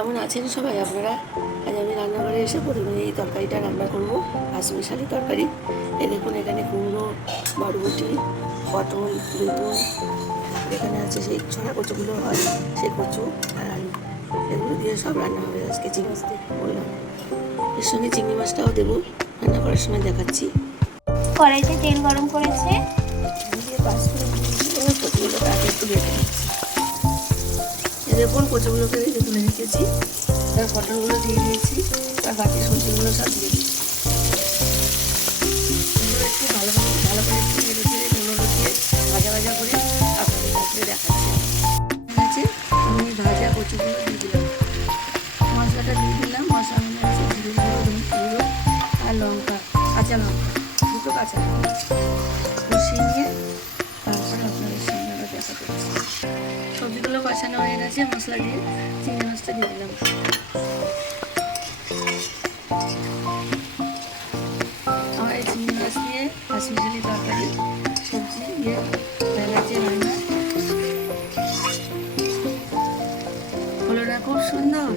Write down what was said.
কেমন আছেন সবাই আপনারা? আজ আমি রান্নাঘরে এসে প্রথমে এই তরকারিটা রান্না করব পাঁচমিশালি তরকারি। এ দেখুন এখানে কুমড়ো বরবটি পটল বেগুন এখানে আছে সেই ছড়া কচুগুলো হয় সেই কচু আর আলু। এগুলো দিয়ে সব রান্না হবে আজকে চিংড়ি মাছ বললাম। এর সঙ্গে চিংড়ি মাছটাও দেবো রান্না করার সময় দেখাচ্ছি। কড়াইতে তেল গরম করেছে। দিয়ে পাঁচ মিনিট কচুগুলোকে আগে একটু বেটে নিচ্ছি। দেখুন কচুগুলোকে ভেজে তুলে রেখেছি। তার পটলগুলো দিয়ে দিয়েছি, আর বাকি সবজিগুলো সব দিয়ে দিয়েছি ভালো ভালো ভাজা ভাজা করে আছে ভাজা মশলাটা দিলাম মশলা আর লঙ্কা, কাঁচা লঙ্কা, দুটো কাঁচা লঙ্কা। কষানো হয়ে গেছে, মশলা দিয়ে, চিংড়ি মাছটা দিয়ে দিলাম। আমার এই চিংড়ি মাছ দিয়ে হাসি মিশালি তরকারি, সবজি দিয়ে হয়ে গেছে রান্না। হলো না খুব সুন্দর।